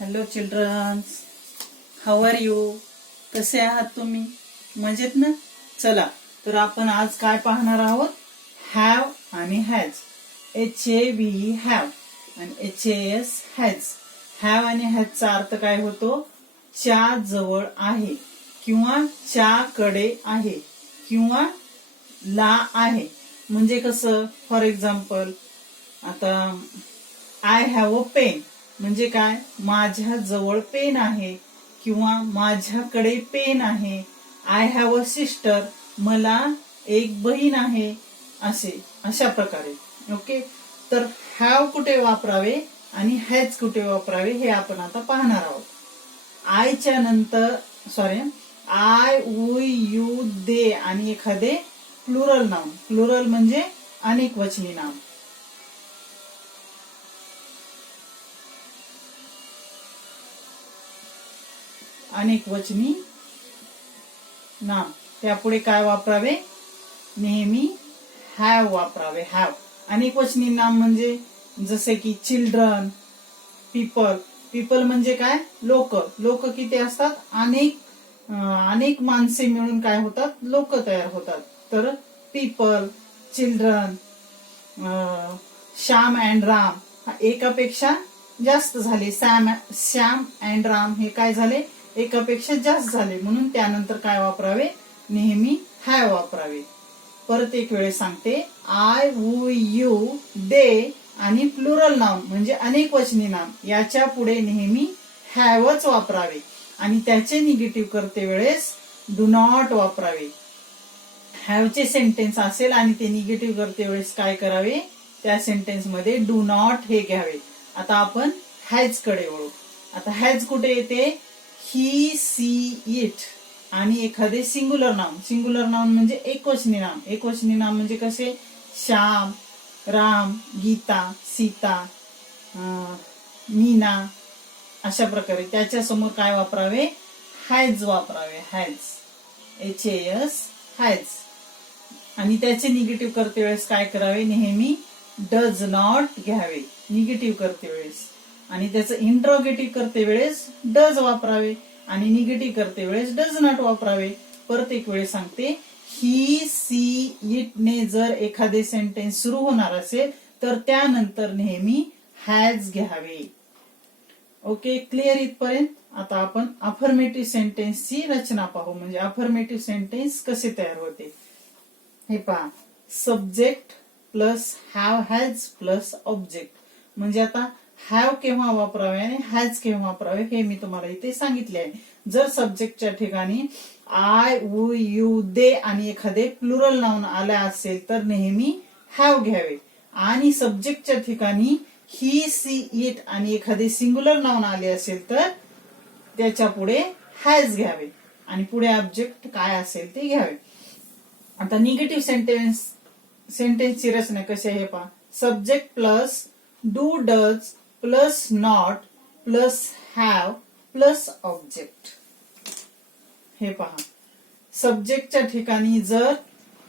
Hello childrens, how are you? कसे आहात तुम्ही? मजेत ना? चला तर आपण आज काय पाहणार आहोत? हॅव आणि हॅज. HAVE हॅव आणि HAS हॅज. हॅव आणि हॅजचा अर्थ काय होतो? च्या जवळ आहे किंवा च्या कडे आहे किंवा ला आहे. म्हणजे कसं? फॉर एक्झाम्पल, आता आय हॅव अ पेन म्हणजे काय? माझ्या जवळ पेन आहे किंवा माझ्याकडे पेन आहे. आय हॅव अ सिस्टर, मला एक बहीण आहे. अशा प्रकारे. ओके, तर हॅव कुठे वापरावे आणि हॅज कुठे वापरावे हे आपण आता पाहणार आहोत. आयच्या नंतर आय, वी, यू, दे आणि एखादे प्लुरल नाउन. प्लुरल म्हणजे अनेक वचनी नाम. अनेक वचनी नाम. त्यापुढे काय वापरावे? नेहमी हॅव वापरावे. हॅव. अनेक वचनी नाम म्हणजे जसे की चिल्ड्रन, पीपल. पीपल म्हणजे काय? लोक. लोक किती असतात? अनेक माणसे मिळून काय होतात? लोक तयार होतात. तर people, children, Shyam and Ram एकापेक्षा जास्त झाले. श्याम अँड राम हे काय झाले? एकापेक्षा जास्त झाले. म्हणून त्यानंतर काय वापरावे? नेहमी हॅव वापरावे. परत एक वेळेस सांगते. आय, वी, यू, दे आणि प्लुरल नाउन म्हणजे अनेक वचनी नाम याच्या पुढे नेहमी हॅवच वापरावे आणि त्याचे निगेटिव्ह करते वेळेस डू नॉट वापरावे. हॅवचे सेंटेन्स असेल आणि ते निगेटिव्ह करते वेळेस काय करावे? त्या सेंटेन्स मध्ये डू नॉट हे घ्यावे. आता आपण हॅज कडे वळू. आता हॅज कुठे येते? ही, सी, इट आणि एखादे सिंग्युलर नाउन. सिंग्युलर नाउन म्हणजे एकवचनी नाम. एकवचनी नाम म्हणजे कसे? श्याम, राम, गीता, सीता, मीना अशा प्रकारे. त्याच्या समोर काय वापरावे? हॅज वापरावे. हॅज. HAS has. आणि त्याचे निगेटिव्ह करते वेळेस काय करावे? नेहमी डज नॉट घ्यावे निगेटिव्ह करते वेळेस. आणि त्याचं इंट्रोगेटिव्ह करते वेळेस डज वापरावे आणि निगेटिव्ह करते वेळेस डज नॉट वापरावे. परत एक वेळेस सांगते. ही, सी, इट ने जर एखादे सेंटेन्स सुरू होणार असेल तर त्यानंतर नेहमी हॅज घ्यावे. ओके, क्लिअर इथपर्यंत? आता आपण अफर्मेटिव्ह सेंटेन्सची रचना पाहू. म्हणजे अफर्मेटिव्ह सेंटेन्स कसे तयार होते हे पहा. Subject plus have has plus object. म्हणजे आता हॅव केव्हा वापरावे आणि हॅज केव्हा वापरावे हे मी तुम्हाला इथे सांगितले आहे. जर सब्जेक्टच्या ठिकाणी आय, वी, यू, दे आणि एखादे प्लुरल नाउन आला असेल तर नेहमी हॅव घ्यावे. आणि सब्जेक्टच्या ठिकाणी ही, सी, इट आणि एखादे सिंग्युलर नाउन आले असेल तर त्याच्या पुढे हॅज घ्यावे आणि पुढे ऑब्जेक्ट काय असेल ते घ्यावे. आता निगेटिव्ह सेंटेन्सची रचना कशी आहे हे पहा. Subject plus do, does plus not plus have plus object. हे पहा. सब्जेक्टच्या ठिकाणी जर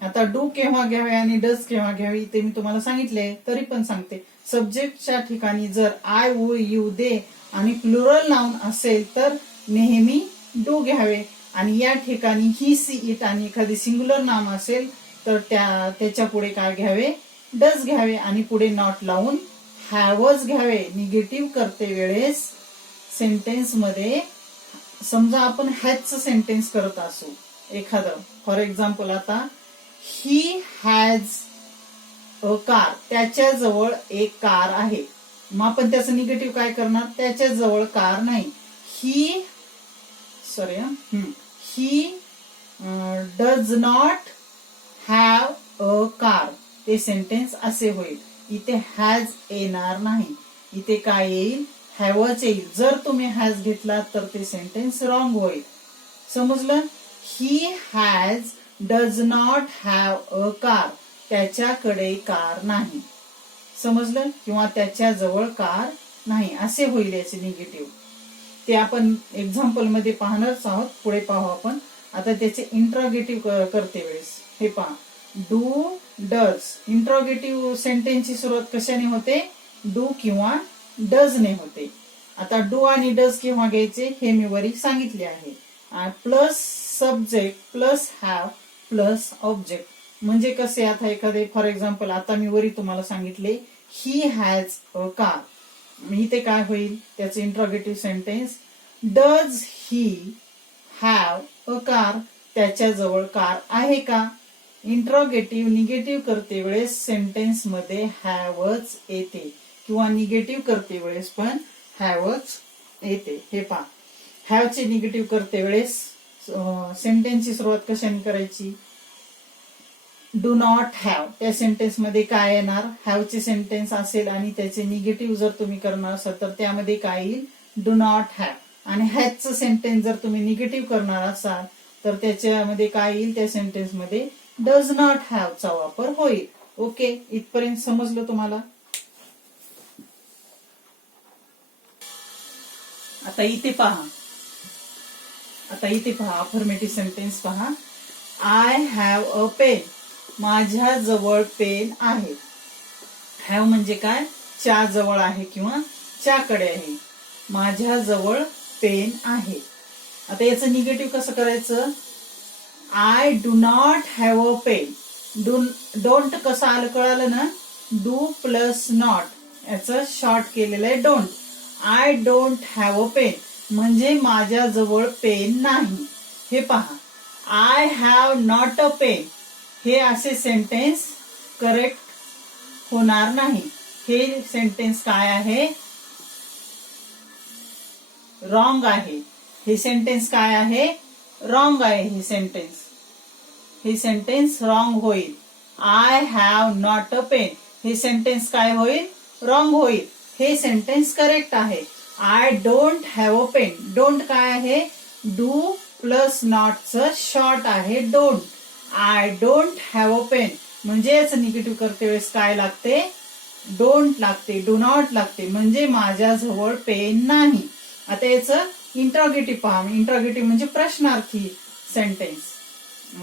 आता डू केव्हा घ्यावे आणि डज केव्हा घ्यावी ते मी तुम्हाला सांगितले तरी पण सांगते. सब्जेक्टच्या ठिकाणी जर आय, वी, यू, दे आणि प्लुरल नाउन असेल तर नेहमी डू घ्यावे आणि या ठिकाणी ही, सी, इट आणि एखादी सिंग्युलर नाम असेल तर त्याच्या पुढे काय घ्यावे? डज घ्यावे आणि पुढे नॉट लावून हॅवच घ्यावे. निगेटिव्ह करते वेळेस सेंटेन्स मध्ये समजा आपण हॅजचं सेंटेन्स करत असू एखादं. फॉर एक्झाम्पल, आता ही हॅज अ कार. त्याच्याजवळ एक कार आहे. मग आपण त्याचं निगेटिव्ह काय करणार? त्याच्याजवळ कार नाही. He does not have a car. ते सेंटेन्स असे होईल. इथे हॅज येणार नाही. इथे काय येईल? हॅवच येईल. जर तुम्ही हॅज घेतला तर ते सेंटेन्स रॉंग होईल. समजलं? He has does not have a car. त्याच्याकडे कार नाही. समजलं? किंवा त्याच्याजवळ कार नाही असे होईल याचे निगेटिव्ह. ते आपण एक्झाम्पल मध्ये पाहणारच आहोत. पुढे पाहू आपण. आता त्याचे इंट्रोगेटिव्ह करते वेळेस हे पहा. Do, does. इंट्रोगेटिव्ह सेंटेन्सची सुरुवात कशाने होते? डू किंवा डज ने होते. आता डू आणि डज केव्हा घ्यायचे हे मी वरी सांगितले आहे. Plus subject plus have plus object म्हणजे कसे, आता एखादे फॉर एक्झाम्पल आता मी वरी तुम्हाला सांगितले ही हॅज अ कार, इथे काय होईल त्याचे interrogative sentence does he have a car, त्याच्याजवळ कार आहे का. इंट्रोगेटिव्ह निगेटिव्ह करते वेळेस सेंटेन्स मध्ये हॅवच येते किंवा निगेटिव्ह करते वेळेस पण हॅवच येते. हे पहा, हॅवचे निगेटिव्ह करते वेळेस सेंटेन्सची सुरुवात कशाने करायची, डू नॉट हॅव, त्या सेंटेन्स मध्ये काय येणार, हॅवचे सेंटेन्स असेल आणि त्याचे निगेटिव्ह जर तुम्ही करणार असाल तर त्यामध्ये काय येईल, डू नॉट हॅव. आणि हॅजचं सेंटेन्स जर तुम्ही निगेटिव्ह करणार असाल तर त्याच्यामध्ये काय येईल, त्या सेंटेन्स मध्ये डज नॉट हॅव चा वापर होईल. ओके, इथपर्यंत समजलं तुम्हाला. आता इथे पहा, अफर्मेटिव्ह सेंटेन्स पहा. आय हॅव अ पेन, माझ्या जवळ पेन आहे. हॅव म्हणजे काय, च्या जवळ आहे किंवा च्याकडे आहे. माझ्या जवळ पेन आहे. आता याचं निगेटिव्ह कसं करायचं, I do not have a pen. Don't कसं आलं कळालं ना, डू प्लस नॉट याचं शॉर्ट केलेलं आहे don't. I don't have a pen म्हणजे माझ्याजवळ पेन नाही. हे पहा, I have not a pen हे असे सेंटेन्स करेक्ट होणार नाही. हे सेंटेन्स काय आहे, रॉंग आहे. हे सेंटेन्स काय आहे, रॉंग आहे. हे सेंटेन्स रॉंग होईल. I have not a pen हे सेंटेन्स काय होईल, रॉंग होईल. हे सेंटेन्स करेक्ट आहे. I don't have a pen, don't काय आहे, डू प्लस नॉटचं शॉर्ट आहे don't. I don't have a pen म्हणजे याचं निगेटिव्ह करते वेळेस काय लागते, डोंट लागते, डू नॉट लागते म्हणजे माझ्याजवळ पेन नाही. आता याचं इंट्रोगेटिव्ह पहा. इंट्रोगेटिव्ह म्हणजे प्रश्नार्थी सेंटेन्स,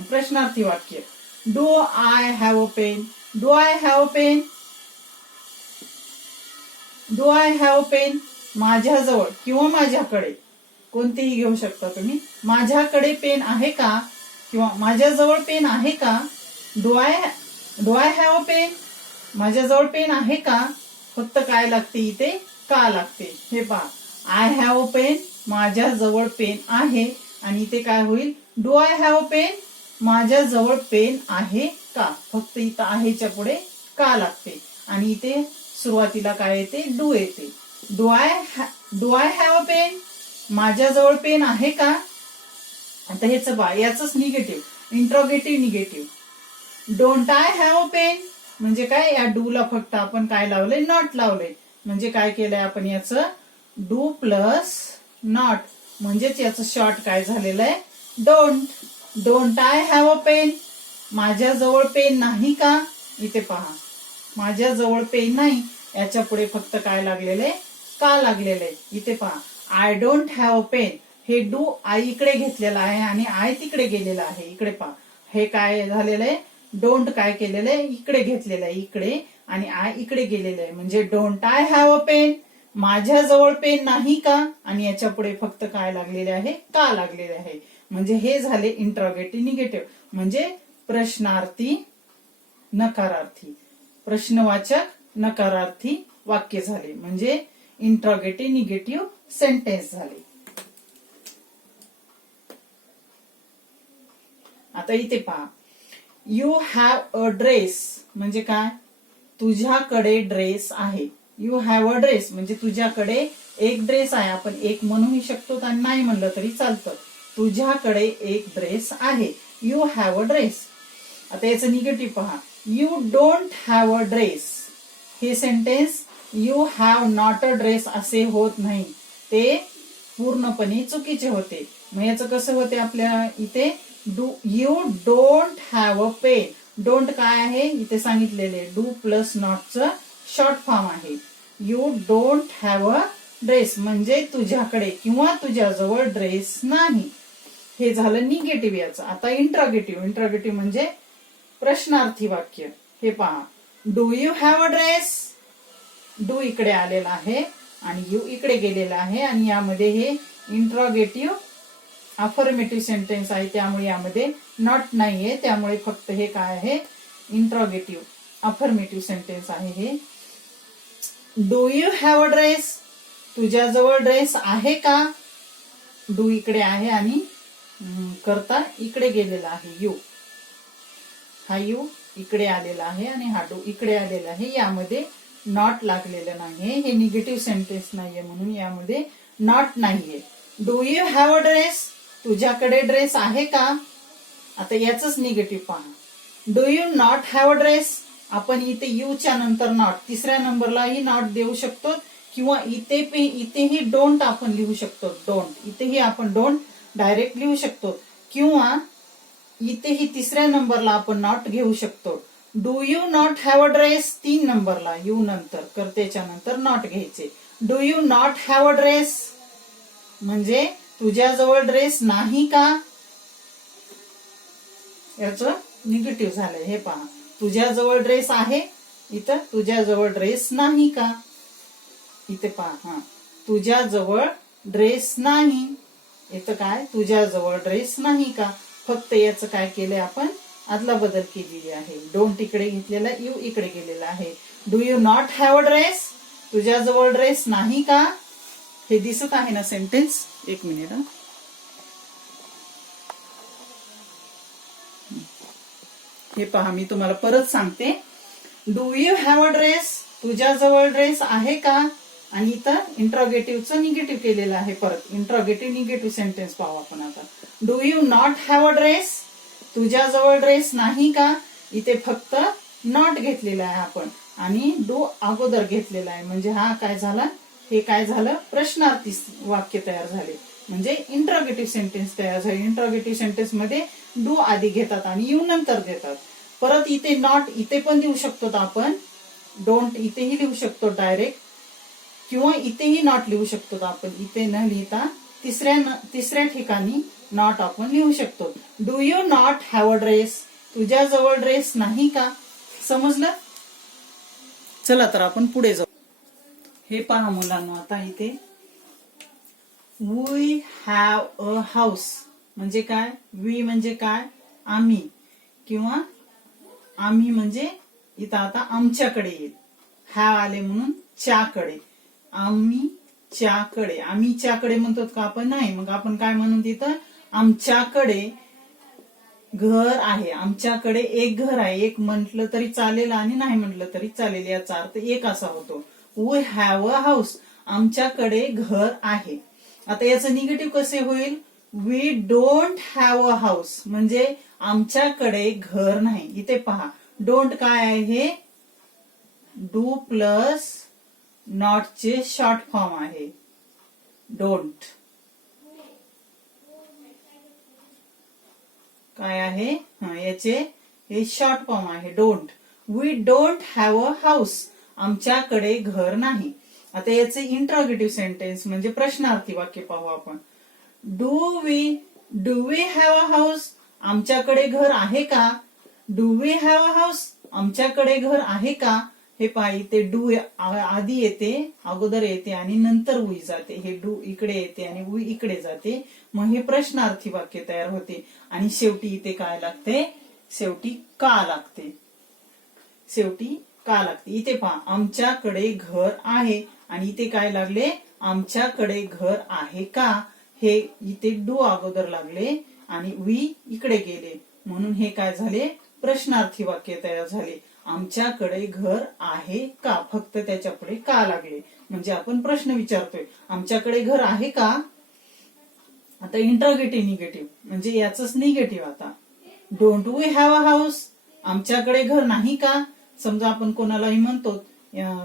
प्रश्नार्थी वाक्य. Do I have a pen, do I have a pen, do I have a pen माझ्याजवळ किंवा माझ्याकडे कोणतेही घेऊ शकता तुम्ही. माझ्याकडे पेन आहे का किंवा माझ्याजवळ पेन आहे का. Do I have a pen, माझ्याजवळ पेन आहे का, फक्त काय लागते इथे, का लागते. हे पहा, आय हॅव अ पेन माझ्याजवळ पेन आहे आणि इथे काय होईल, do I have a pen माझ्याजवळ पेन आहे का, फक्त इथं आहेच्या पुढे का लागते आणि इथे सुरुवातीला काय येते, डू येते. Do I have a pen माझ्याजवळ पेन आहे का. आता हेच बा, याच negative, interrogative negative. Don't I have a pen म्हणजे काय, या डू ला फक्त आपण काय लावलंय, नॉट लावलंय. म्हणजे काय केलंय आपण, याचं डू प्लस नॉट म्हणजेच याचं शॉर्ट काय झालेलं आहे, don't. Don't I have a pen माझ्याजवळ पेन नाही का. इथे पहा, माझ्याजवळ पेन नाही याच्या पुढे फक्त काय लागलेले, का लागलेले. इथे पहा, I don't have a pen हे डू आय इकडे घेतलेला आहे आणि आय तिकडे गेलेला आहे. इकडे पहा, हे काय झालेलं आहे, डोंट काय केलेलं आहे, इकडे घेतलेलं आहे इकडे आणि आय इकडे गेलेलं आहे. म्हणजे don't I have a pen माझ्याजवळ पेन नाही का आणि याच्या पुढे फक्त काय लागलेले आहे, का लागलेले आहे. म्हणजे हे झाले इंट्रोगेटिव्ह निगेटिव्ह म्हणजे प्रश्नार्थी नकारार्थी, प्रश्नवाचक नकारार्थी वाक्य झाले. म्हणजे इंट्रोगेटिव्ह निगेटिव्ह सेंटेन्स झाले. आता इथे पहा, यू हॅव अ ड्रेस म्हणजे काय, तुझ्याकडे ड्रेस आहे. यू हॅव अ ड्रेस म्हणजे तुझ्याकडे एक ड्रेस आहे. आपण एक म्हणूही शकतो आणि नाही म्हणलं तरी चालतं. तुझ्याकडे एक ड्रेस आहे, यू हॅव अ ड्रेस. आता याचं निगेटिव्ह पहा, you don't have a dress हे sentence you have not a dress असे होत नाही, ते पूर्णपणे चुकीचे होते. मग याचं कसं होते, आपल्या इथे you don't have a pen. Don't काय आहे इथे सांगितलेले, डू प्लस नॉटचं शॉर्ट फॉर्म आहे. You don't have a dress म्हणजे तुझ्याकडे किंवा तुझ्याजवळ ड्रेस नाही. हे झालं निगेटिव्ह याचं. आता इंट्रोगेटिव्ह म्हणजे प्रश्नार्थी वाक्य. हे पहा, do you have a dress, do इकडे आलेला आहे आणि यू इकडे गेलेला आहे आणि यामध्ये हे इंट्रॉगेटिव्ह अफर्मेटिव्ह सेंटेन्स आहे, त्यामुळे यामध्ये नॉट नाहीये, त्यामुळे फक्त हे काय आहे इंट्रॉगेटिव्ह अफर्मेटिव्ह सेंटेन्स आहे हे. Do you have a dress? तुझ्याजवळ ड्रेस आहे का? डू इकडे आहे आणि करता इकडे गेलेला आहे यू. हा यू इकडे आलेला आहे आणि हा डू इकडे आलेला आहे. यामध्ये नॉट लागलेलं नाहीये, हे निगेटिव्ह सेंटेन्स नाहीये म्हणून यामध्ये नॉट नाहीये. Do you have a dress? तुझ्याकडे ड्रेस आहे का? आता याच निगेटिव्ह पहा. Do you not have a dress? आपण इथे यूच्या नंतर नॉट, तिसऱ्या नंबरलाही नॉट देऊ शकतो किंवा इथेही डोंट आपण लिहू शकतो. डोंट इथेही आपण डोंट डायरेक्ट लिहू शकतो किंवा इथेही तिसऱ्या नंबरला आपण नॉट घेऊ शकतो. Do you not have a dress 3 नंबरला यू नंतर कर्त्याच्या नंतर नॉट घ्यायचे. Do you not have a dress म्हणजे तुझ्याजवळ ड्रेस नाही का? याच निगेटिव्ह झालंय हे पहा. तुझ्याजवळ ड्रेस आहे, इथं तुझ्याजवळ ड्रेस नाही का? इथे पहा तुझ्याजवळ ड्रेस नाही, इथं काय तुझ्याजवळ ड्रेस नाही का? फक्त याचं काय केलंय आपण आदला बदल केलेली आहे. डोंट इकडे घेतलेला, यू इकडे गेलेला आहे. Do you not have a dress? तुझ्याजवळ ड्रेस नाही का? हे दिसत आहे ना सेंटेन्स? एक मिनिट. हे पहा मी तुम्हाला परत सांगते. Do you have a dress? तुझ्याजवळ ड्रेस आहे का? आणि इथं इंट्रॉगेटिव्हचं निगेटिव्ह केलेलं आहे. परत इंट्रॉगेटिव्ह निगेटिव्ह सेंटेन्स पाहू आपण आता. Do you not have a dress? तुझ्याजवळ ड्रेस नाही का? इथे फक्त नॉट घेतलेला आहे आपण आणि डू अगोदर घेतलेला आहे, म्हणजे हा काय झाला, हे काय झालं प्रश्नार्थी वाक्य तयार झाले, म्हणजे इंट्रॉगेटिव्ह सेंटेन्स तयार झाले. इंट्रॉगेटिव्ह सेंटेन्स मध्ये डू आधी घेतात आणि यू नंतर देतात. परत इथे नॉट इथे पण देऊ शकतो आपण, डोंट इथेही लिहू शकतो डायरेक्ट किंवा इथेही नॉट लिहू शकतो आपण. इथे न लिहिता तिसऱ्या ठिकाणी नॉट आपण लिहू शकतो. Do you not have a dress? तुझ्याजवळ ड्रेस नाही का? समजलं? चला तर आपण पुढे जाऊ. हे पहा मुलांना आता इथे वी हॅव अ हाऊस म्हणजे काय? वी म्हणजे काय? आम्ही, किंवा आम्ही म्हणजे इथं आता आमच्याकडे येईल. हॅव आले म्हणून च्याकडे, आम्ही च्याकडे. आम्ही च्याकडे म्हणतो का आपण? नाही. मग आपण काय म्हणून तिथं आमच्याकडे घर आहे. आमच्याकडे एक घर आहे. एक म्हटलं तरी चालेल आणि नाही म्हटलं तरी चालेल, याचा अर्थ एक असा होतो. वी हॅव अ हाऊस, आमच्याकडे घर आहे. आता याचं निगेटिव्ह कसे होईल? We don't have a house म्हणजे आमच्याकडे घर नाही. इथे पहा डोंट काय आहे? हे डू प्लस नॉटचे शॉर्ट फॉर्म आहे. डोंट काय आहे? याचे हे शॉर्ट फॉर्म आहे don't. We don't have a house, आमच्याकडे घर नाही. आता याचे इंट्रॉगेटिव्ह सेंटेन्स म्हणजे प्रश्नार्थी वाक्य पाहू आपण. Do we have a house? आमच्याकडे घर आहे का? Do we have a house? आमच्याकडे घर आहे का? हे पहा इथे डू आधी येते, अगोदर येते आणि नंतर वी जाते. हे डू इकडे येते आणि वी इकडे जाते. मग हे प्रश्नार्थी वाक्य तयार होते आणि शेवटी इथे काय लागते? शेवटी का लागते. शेवटी का लागते. इथे पहा आमच्याकडे घर आहे आणि इथे काय लागले? आमच्याकडे घर आहे का? हे इथे डू अगोदर लागले आणि वी इकडे गेले म्हणून हे काय झाले? प्रश्नार्थी वाक्य तयार झाले. आमच्याकडे घर आहे का? फक्त त्याच्या पुढे का लागले म्हणजे आपण प्रश्न विचारतोय, आमच्याकडे घर आहे का? आता इंट्रॉगेटिव्ह निगेटिव्ह म्हणजे याच निगेटिव्ह. आता don't we have a house, आमच्याकडे घर नाही का? समजा आपण कोणालाही म्हणतो,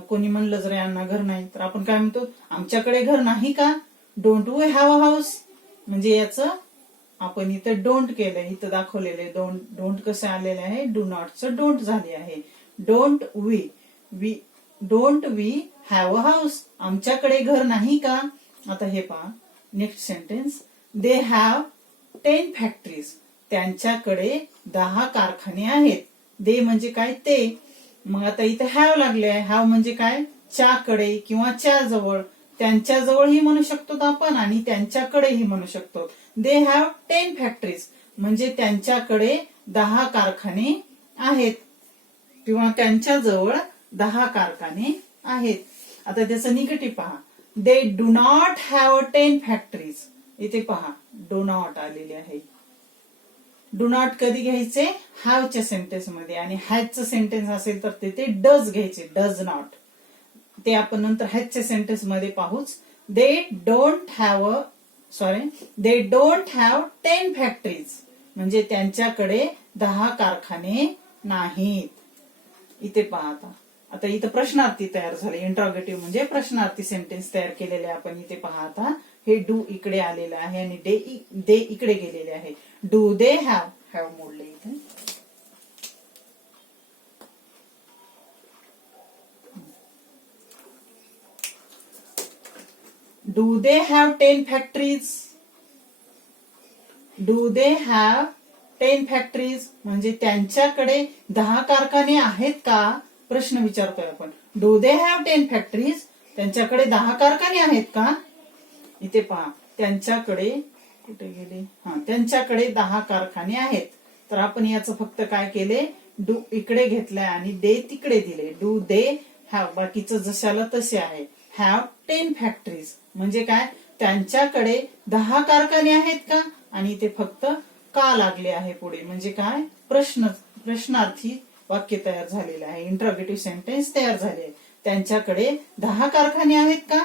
कोणी म्हणलं जर यांना घर नाही तर आपण काय म्हणतो? आमच्याकडे घर नाही का? Don't we have a house म्हणजे याचं आपण इथं डोंट केलंय, इथं दाखवलेलं आहे. डोंट कसं आलेलं आहे? डू नॉटचं डोंट झाले आहे. Don't we have a house, आमच्याकडे घर नाही का? आता हे पहा next sentence. They have 10 factories, त्यांच्याकडे 10 कारखाने आहेत. दे म्हणजे काय? ते. मग आता इथे हॅव लागले आहे. हॅव म्हणजे काय? च्याकडे किंवा च्या जवळ. त्यांच्याजवळही म्हणू शकतो आपण आणि त्यांच्याकडेही म्हणू शकतो. दे हॅव 10 फॅक्टरीज म्हणजे त्यांच्याकडे 10 कारखाने आहेत किंवा त्यांच्याजवळ 10 कारखाने आहेत. आता त्याचं निगेटिव्ह पहा. They do not have 10 factories. इथे पहा डू नॉट आलेले आहे. डू नॉट कधी घ्यायचे? हॅवच्या सेंटेन्स मध्ये. आणि हॅजचं सेंटेन्स असेल तर ते डज घ्यायचे. डज नॉट ते आपण नंतर हॅजच्या सेंटेन्स मध्ये पाहूच. दे डोंट हॅव 10 फॅक्टरीज म्हणजे त्यांच्याकडे 10 कारखाने नाहीत. इथे पहा आता इथं प्रश्नार्थी तयार झाले. इंट्रॉगेटिव्ह म्हणजे प्रश्नार्थी सेंटेन्स तयार केलेले आपण इथे पहा. आता हे डू इकडे आलेलं आहे आणि दे इकडे गेलेले आहे. डू दे हॅव मोडले इथे. Do they have 10 factories. Do they have 10 factories म्हणजे त्यांच्याकडे 10 कारखाने आहेत का? प्रश्न विचारतोय आपण. डू दे हॅव 10 फॅक्टरीज त्यांच्याकडे 10 कारखाने आहेत का? इथे पहा त्यांच्याकडे कुठे गेले? त्यांच्याकडे 10 कारखाने आहेत. तर आपण याचं फक्त काय केले? डू इकडे घेतलाय आणि दे तिकडे दिले. डू दे हॅव बाकीचं जशाला तसे आहे. हॅव 10 फॅक्टरीज म्हणजे काय? त्यांच्याकडे 10 कारखाने आहेत का? आणि ते फक्त का लागले आहे पुढे म्हणजे काय? प्रश्नार्थी वाक्य तयार झालेलं आहे. इंट्रॉगेटिव्ह सेंटेन्स तयार झाले. त्यांच्याकडे 10 कारखाने आहेत का?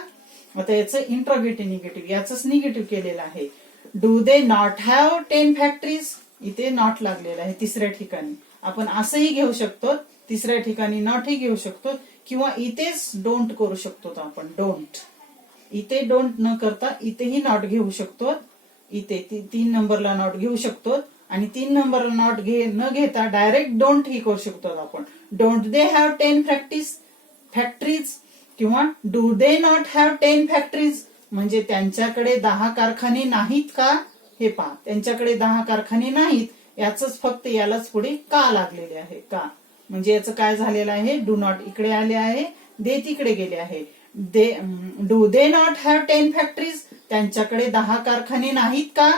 आता याचं इंट्रॉगेटिव्ह निगेटिव्ह याच निगेटिव्ह केलेलं आहे. Do they not have 10 factories. इथे नॉट लागलेला आहे तिसऱ्या ठिकाणी. आपण असंही घेऊ शकतो. तिसऱ्या ठिकाणी नॉटही घेऊ शकतो किंवा इथेच डोंट करू शकतो आपण. डोंट इथे डोंट न करता इथेही नॉट घेऊ शकतो. इथे 3 नंबरला नॉट घेऊ शकतो आणि 3 नंबरला नॉट न घेता डायरेक्ट डोंट ही करू शकतो आपण. डोंट दे हॅव 10 फॅक्टरीज किंवा do they not have 10 factories म्हणजे त्यांच्याकडे 10 कारखाने नाहीत का? हे पहा त्यांच्याकडे 10 कारखाने नाहीत. याच फक्त यालाच पुढे का लागलेले आहे. का म्हणजे याचं काय झालेलं आहे? डू नॉट इकडे आले आहे. दे तिकडे गेले आहे. Do they not have 10 factories त्यांच्याकडे 10 कारखाने नाहीत का?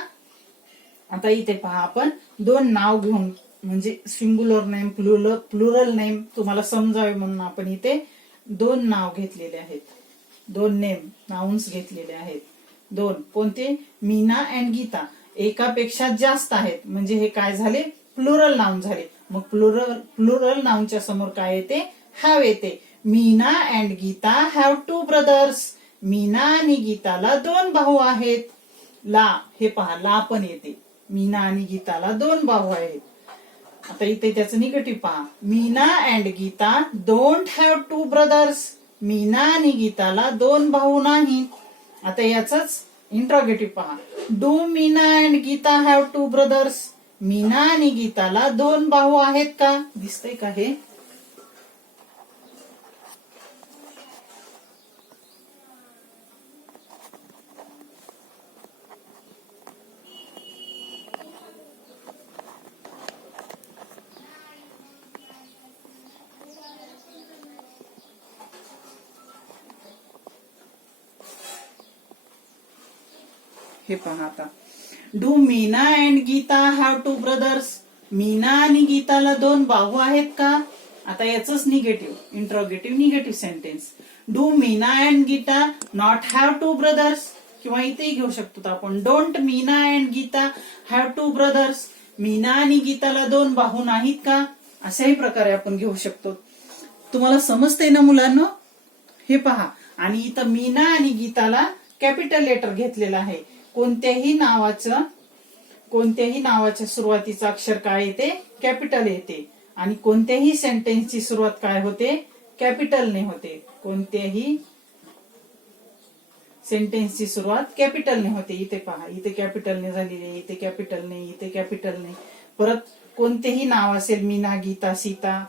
आता इथे पहा आपण 2 नाव घेऊन म्हणजे सिंग्युलर नेम प्लुरल नेम तुम्हाला समजावे म्हणून आपण इथे 2 नाव घेतलेले आहेत. 2 नेम नाउन्स घेतलेले आहेत. 2 कोणते? मीना अँड गीता. एकापेक्षा जास्त आहेत म्हणजे हे काय झाले? प्लुरल नाउन झाले. मग प्लुरल नाउनच्या समोर काय येते? हॅव येते. Meena and Geeta have 2 brothers. Meena आणि गीताला 2 भाऊ आहेत. ला हे पहा ला पण येते. मीना आणि गीताला 2 भाऊ आहेत. आता इथे त्याचं निगेटिव्ह पहा. Meena and Geeta don't have 2 brothers. Meena आणि गीताला 2 भाऊ नाहीत. आता याच इंट्रॉगेटिव्ह पहा. Do Meena and Geeta have 2 brothers. Meena आणि गीताला 2 भाऊ आहेत का? दिसतंय का हे? हे पहा आता. Do Meena and Geeta have 2 brothers. Meena आणि गीताला 2 भाऊ आहेत का? आता याच negative interrogative negative sentence. Do Meena and Geeta not have 2 brothers किंवा इथेही घेऊ शकतो आपण. Don't Meena and Geeta have 2 brothers. Meena आणि गीताला 2 भाऊ नाहीत का? अशाही प्रकारे आपण घेऊ शकतो. तुम्हाला समजतंय ना मुलांनो? हे पहा. आणि इथं मीना आणि गीताला कॅपिटल लेटर घेतलेलं आहे. कोणत्याही नावाच्या सुरुवातीचं अक्षर काय येते? कॅपिटल येते. आणि कोणत्याही सेंटेन्सची सुरुवात काय होते? कॅपिटलने होते. कोणत्याही सेंटेन्सची सुरुवात कॅपिटलने होते. इथे पहा इथे कॅपिटलने झालेली आहे. इथे कॅपिटलने इथे कॅपिटलने. परत कोणतेही नाव असेल मीना गीता सीता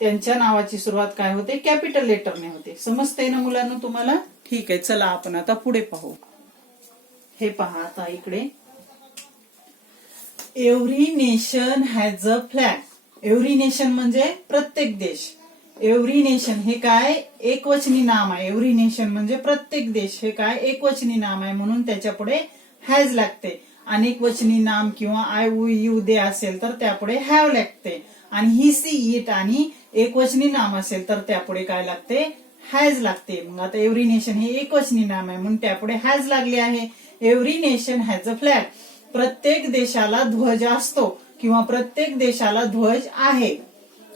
त्यांच्या नावाची सुरुवात काय होते? कॅपिटल लेटरने होते. समजतंय ना मुलांना तुम्हाला? ठीक आहे चला आपण आता पुढे पाहू. हे पहा आता इकडे. Every nation has a flag. Every nation म्हणजे प्रत्येक देश. एव्हरी नेशन हे काय एकवचनी नाम आहे. एव्हरी नेशन म्हणजे प्रत्येक देश, हे काय एकवचनी नाम आहे म्हणून त्याच्या पुढे हॅज लागते. अनेक वचनी नाम किंवा आय वी यू दे असेल तर त्यापुढे हॅव लागते. आणि ही सी इट आणि एकवचनी नाम असेल तर त्यापुढे काय लागते हॅज लागते. मग आता एव्हरी नेशन हे एकवचनी नाम आहे म्हणून त्यापुढे हॅज लागले आहे. Every nation has a flag. प्रत्येक देशाला ध्वज असतो किंवा प्रत्येक देशाला ध्वज आहे.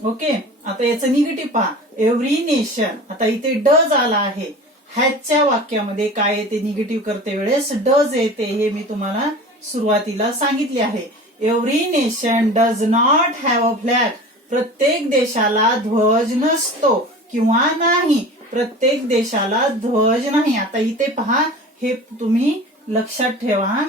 ओके, आता याचं निगेटिव्ह पहा. एव्हरी नेशन, आता इथे डज आला आहे. हॅजच्या वाक्यामध्ये काय येते निगेटिव्ह करते वेळेस डज येते, हे मी तुम्हाला सुरुवातीला सांगितले आहे. Every nation does not have a flag. प्रत्येक देशाला ध्वज नसतो किंवा नाही. प्रत्येक देशाला ध्वज नाही. आता इथे पहा, हे तुम्ही लक्षात ठेवा.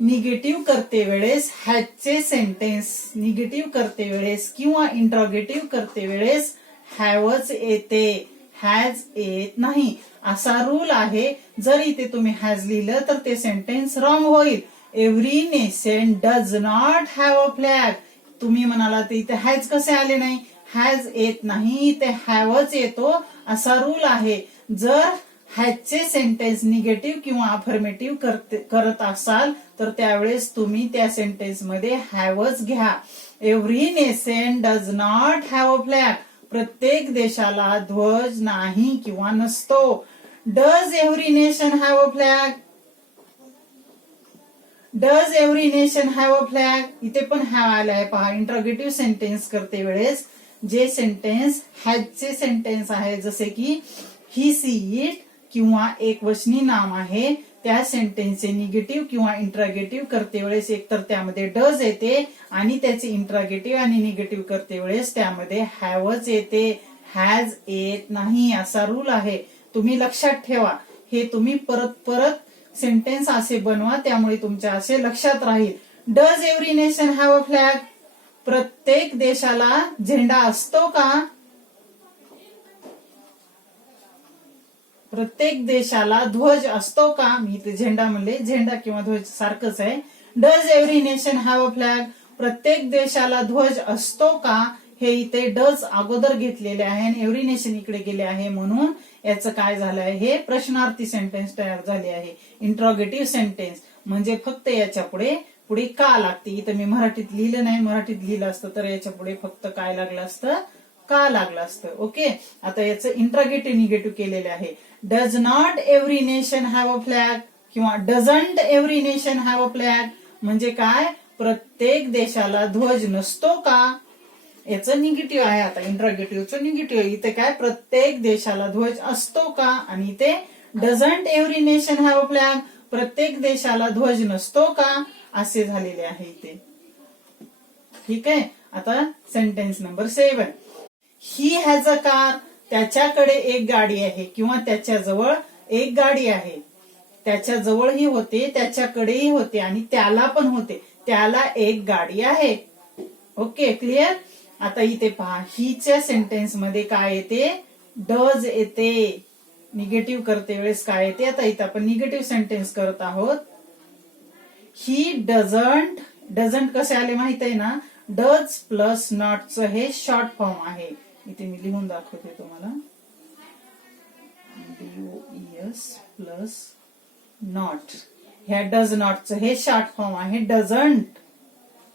निगेटिव्ह करते वेळेस हॅजचे सेंटेन्स निगेटिव्ह करते वेळेस किंवा इंट्रॉगेटिव्ह करते वेळेस हॅवच येते, हॅज येत नाही. असा रूल आहे. जर इथे तुम्ही हॅज लिहिलं तर ते सेंटेन्स रॉंग होईल. Every nation does not have a flag. तुम्ही म्हणाला ते इथे हॅज कसे आले नाही, हॅज येत नाही, ते हॅवच येतो असा रूल आहे. जर हॅजचे सेंटेन्स निगेटिव्ह किंवा अफर्मेटिव्ह करत असाल तर त्यावेळेस तुम्ही त्या सेंटेन्स मध्ये हॅवच घ्या. Every nation does not have a flag. प्रत्येक देशाला ध्वज नाही किंवा नसतो. Does every nation have a flag. Does every nation have a flag. इथे पण हॅव आला आहे पहा. इंट्रोगेटिव्ह सेंटेन्स करते वेळेस जे सेंटेन्स हॅजचे सेंटेन्स आहे जसे की ही सी इट किंवा एक वचनी नाम आहे त्या सेंटेन्सचे निगेटिव्ह किंवा इंट्रोगेटिव्ह करते वेळेस एकतर त्यामध्ये डज येते आणि त्याचे इंट्रोगेटिव्ह आणि निगेटिव्ह करते वेळेस त्यामध्ये हॅवच येते, हॅज येत नाही. असा रूल आहे. तुम्ही लक्षात ठेवा. हे तुम्ही परत परत सेंटेन्स असे बनवा, त्यामुळे तुमच्या असे लक्षात राहील. Does every nation have a flag. प्रत्येक देशाला झेंडा असतो का. प्रत्येक देशाला ध्वज असतो का. मी इथे झेंडा म्हणले, झेंडा किंवा ध्वज सारखंच आहे. Does every nation have a flag. प्रत्येक देशाला ध्वज असतो का. हे इथे डज अगोदर घेतलेले आहे आणि एव्हरी नेशन इकडे गेले आहे म्हणून याचं काय झालं आहे, हे प्रश्नार्थी सेंटेन्स तयार झाले आहे. इंट्रोगेटिव्ह सेंटेन्स म्हणजे फक्त याच्या पुढे पुढे का लागते. इथं मी मराठीत लिहिलं नाही, मराठीत लिहिलं असतं तर याच्या पुढे फक्त काय लागलं असतं, का लागलं असतं. ओके, आता याचं इंट्रोगेटिव्ह निगेटिव्ह केलेले आहे. Does not every nation have a flag किंवा doesn't every nation have a flag म्हणजे काय, प्रत्येक देशाला ध्वज नसतो का. याचं निगेटिव्ह आहे. आता इंट्रोगेटिव्हचं निगेटिव्ह इथे काय, प्रत्येक देशाला ध्वज असतो का आणि इथे doesn't every nation have a flag, प्रत्येक देशाला ध्वज नसतो का असे झालेले आहे इथे. ठीक आहे. आता sentence number 7. He has a car. त्याच्याकडे एक गाडी आहे किंवा त्याच्याजवळ एक गाडी आहे. त्याच्याजवळही होते, त्याच्याकडेही होते आणि त्याला पण होते. त्याला एक गाडी आहे. Okay, clear. आता इथे पहा, हीच्या सेंटेन्स मध्ये काय येते, डज येते. निगेटिव्ह करते वेळेस काय येते. आता इथे आपण निगेटिव्ह सेंटेन्स करत आहोत. He doesn't. डझंट कसे आले माहित आहे ना, डज प्लस नॉटचं हे शॉर्ट फॉर्म आहे. इथे मी लिहून दाखवते तुम्हाला. DOES plus not. ह्या डज नॉटचं हे शॉर्ट फॉर्म आहे डझंट.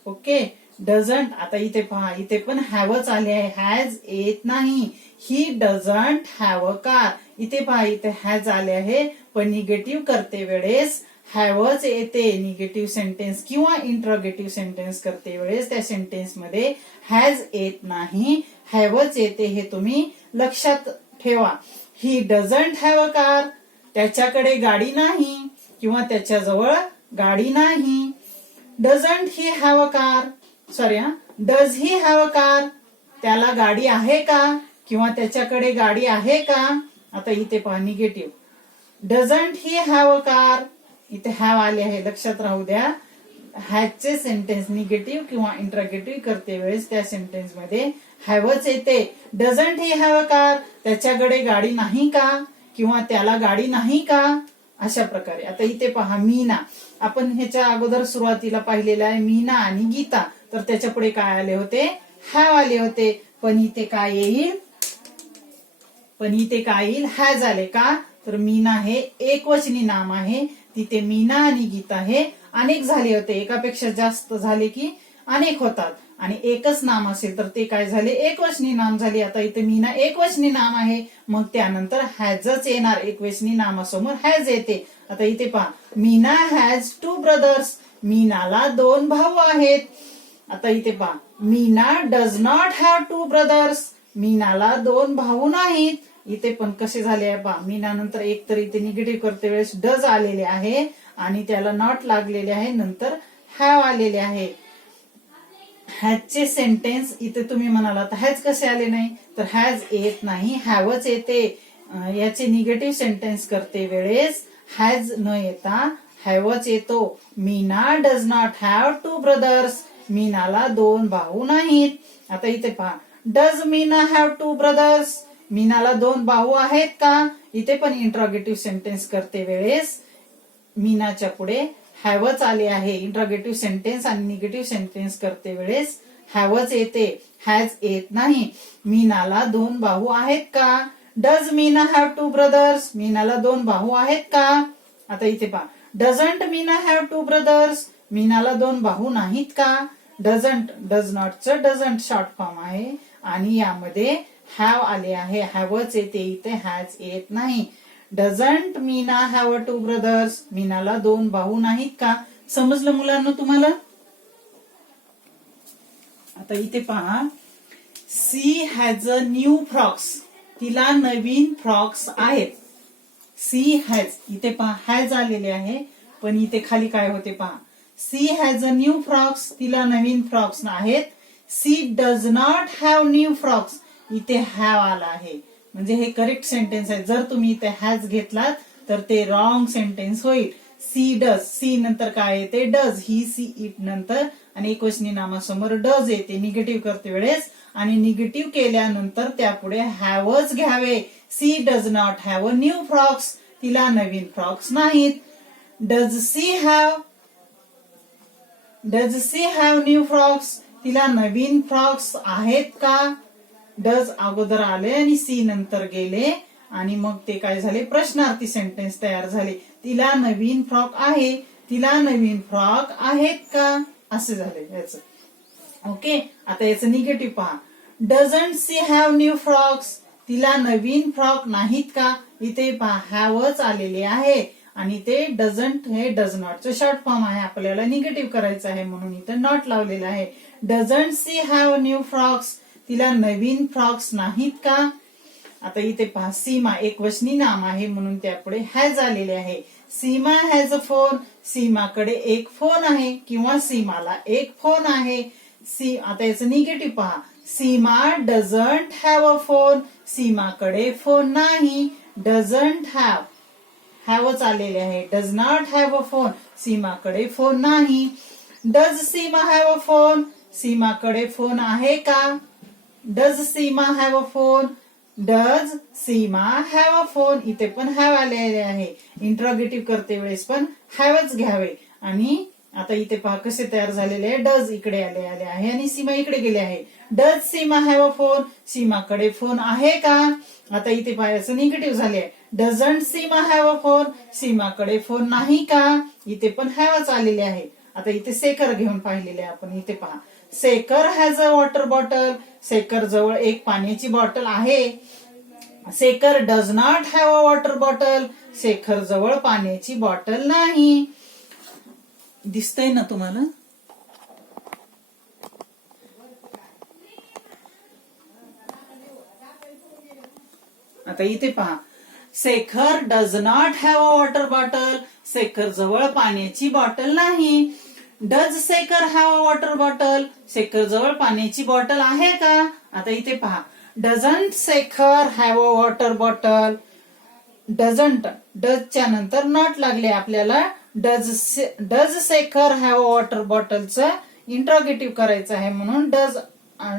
Okay, doesn't. आता इथे पहा, इथे पण हॅवच आले आहे, हॅज येत नाही. He doesn't have a car. इथे पहा, इथे हॅज आले आहे पण निगेटिव्ह करते वेळेस हॅवच येते. निगेटिव्ह सेंटेन्स किंवा इंट्रोगेटिव्ह सेंटेन्स करते वेळेस त्या सेंटेन्स मध्ये हॅज येत नाही, हॅवच येते. हे तुम्ही लक्षात ठेवा. He doesn't have a car. त्याच्याकडे गाडी नाही किंवा त्याच्याजवळ गाडी नाही. Doesn't he have a car. Sorry, does he have a car. त्याला गाडी आहे का किंवा त्याच्याकडे गाडी आहे का. आता इथे पहा, negative. Doesn't he have a car. इथे हॅव आले आहे, लक्षात राहू द्या. हॅजचे सेंटेन्स निगेटिव्ह किंवा इंट्रोगेटिव्ह करते वेळेस त्या सेंटेन्स मध्ये हॅवच येते. Doesn't he have a car. त्याच्याकडे गाडी नाही का किंवा त्याला गाडी नाही का, अशा प्रकारे. आता इथे पहा, मीना. आपण ह्याच्या अगोदर सुरुवातीला पाहिलेलं आहे मीना आणि गीता. तर त्याच्या पुढे काय आले होते, हॅव आले होते. पण इथे काय येईल, पण इथे काय येईल, हॅज आले का, तर मीना हे एकवचनी नाम आहे. तिथे मीना आणि गीता हे अनेक झाले होते, एकापेक्षा जास्त झाले की अनेक होतात, आणि एकच नाम असेल तर ते काय झाले, एकवचनी नाम झाले. आता इथे मीना एकवचनी नाम आहे, मग त्यानंतर हॅजच येणार, एकवचनी नामासमोर हॅज येते. आता इथे पहा, मीना हॅज 2 ब्रदर्स, मीनाला 2 भाऊ आहेत. आता इथे पहा, Meena does not have 2 brothers, मीनाला 2 भाऊ नाहीत. इथे पण कसे झाले आहे पहा, मीना नंतर एक तर इथे निगेटिव्ह करते वेळेस डज आलेले आहे आणि त्याला नॉट लागलेले आहे, नंतर हॅव आलेले आहे. हॅजचे सेंटेन्स इथे तुम्ही म्हणालात हॅज कसे आले नाही, तर हॅज येत नाही, हॅवच येते. याचे निगेटिव्ह सेंटेन्स करते वेळेस हॅज न येता हॅवच येतो. Meena does not have 2 brothers, मीनाला 2 भाऊ नाहीत. आता इथे पहा, डज मीना हॅव 2 ब्रदर्स, मीनाला 2 भाऊ आहेत का, इथे पण इंट्रॉगेटिव्ह सेंटेन्स करते वेळेस मीनाच्या पुढे हॅवच आले आहे. इंट्रॉगेटिव्ह सेंटेन्स आणि निगेटिव्ह सेंटेन्स करते वेळेस हॅवच येते, हॅज येत नाही. मीनाला 2 भाऊ आहेत का, डज मीना हॅव 2 ब्रदर्स, मीनाला 2 भाऊ आहेत का. आता इथे पहा, डझंट मीना हॅव 2 ब्रदर्स, मीनाला 2 भाऊ नाहीत का. डझंट, डज नॉटचं डझंट शॉर्ट फॉर्म आहे आणि यामध्ये हॅव आले आहे, हॅवच येते, इथे हॅज येत नाही. डझंट मीना हॅव 2 ब्रदर्स, मीनाला 2 भाऊ नाहीत का. समजलं मुलांना तुम्हाला. आता इथे पहा, she has a new frocks, तिला नवीन फ्रॉक्स आहेत. सी हॅज, इथे पहा हॅज आलेले आहे, पण इथे खाली काय होते पहा, she has a new frocks, तिला नवीन फ्रॉक्स आहेत. She does not have new frocks, इथे हॅव आला आहे, म्हणजे हे करेक्ट सेंटेन्स आहे. जर तुम्ही इथे हॅज घेतलात तर ते रॉंग सेंटेन्स होईल. सी डज, सी नंतर काय येते, डज, ही सी इट नंतर आणि एकवचनी नामासमोर डज येते निगेटिव्ह करते वेळेस, आणि निगेटिव्ह केल्यानंतर त्यापुढे हॅवच घ्यावे. She does not have a new frocks, तिला नवीन फ्रॉक्स नाहीत. Does she have new frocks, तिला नवीन फ्रॉक्स आहेत का. डज अगोदर आले आणि सी नंतर गेले आणि मग ते काय झाले, प्रश्नार्थी सेंटेन्स तयार झाले. तिला नवीन फ्रॉक आहे, तिला नवीन फ्रॉक आहेत का, असे झाले याचं. ओके, आता याचं निगेटिव्ह पहा, doesn't she have new frocks, तिला नवीन फ्रॉक नाहीत का. इथे पहा हॅवच आलेले आहे आणि ते डझंट हे डज नॉटचं शॉर्ट फॉर्म आहे, आपल्याला निगेटिव्ह करायचं आहे म्हणून इथे नॉट लावलेला आहे. Doesn't she have new frocks, तिला नवीन फ्रॉक्स नाहीत का. आता इथे पहा, सीमा एकवचनी नाम आहे म्हणून त्यापुढे हॅज आलेले आहे. सीमा हॅज अ फोन, सीमाकडे एक फोन आहे किंवा सीमाला एक फोन आहे. आता याचं निगेटिव्ह पहा, Seema doesn't have a phone, सीमाकडे फोन नाही. डझंट हॅव, हॅवच आलेले आहे. Does not have a phone, सीमाकडे फोन नाही. Does Seema have a phone, सीमाकडे फोन आहे का. Does Seema have a phone, does Seema have a phone, इथे पण हॅव आलेले आहे. इंट्रॉगेटिव्ह करते वेळेस पण हॅवच घ्यावे. आणि आता इथे पहा कसे तयार झालेले आहे, डज इकडे आले आहे आणि सीमा इकडे गेले आहे. Does Seema have a phone, सीमाकडे फोन आहे का. आता इथे पाहायचं निगेटिव्ह झाले आहे. Doesn't Seema have a phone, सीमाकडे फोन नाही का. इथे पण हॅवच आलेले आहे. आता इथे सेकर घेऊन पाहिलेले आहे आपण. इथे पहा, सेकर हॅज अ वॉटर बॉटल, सेकर जवळ एक पाण्याची बॉटल आहे. सेकर does not have a water bottle, सेकर जवळ पाण्याची बॉटल नाही. दिसतंय ना तुम्हाला. आता इथे पहा, Shekhar does not have a water bottle, Shekhar जवळ पाण्याची बॉटल नाही. Does Shekhar have a water bottle, Shekhar जवळ पाण्याची बॉटल आहे का. आता इथे पहा, doesn't Shekhar have a water bottle, doesn't डजच्या नंतर नॉट लागले आपल्याला. Does Shekhar have a water बॉटलचं इंट्रॉगेटिव्ह करायचं आहे म्हणून डज,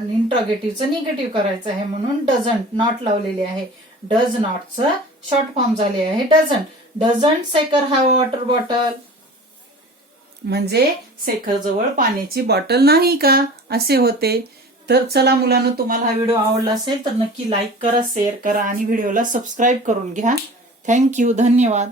इंट्रॉगेटिव्हचं निगेटिव्ह करायचं आहे म्हणून डझंट नॉट लावलेले आहे. डज नॉटचं शॉर्ट फॉर्म झाले आहे doesn't. Doesn't Shekhar have a water bottle म्हणजे शेखर जवळ पाण्याची बॉटल नाही का असे होते. तर चला मुलांनो, तुम्हाला हा व्हिडिओ आवडला असेल तर नक्की लाईक करा, शेअर करा आणि व्हिडिओला सबस्क्राईब करून घ्या. थँक्यू, धन्यवाद.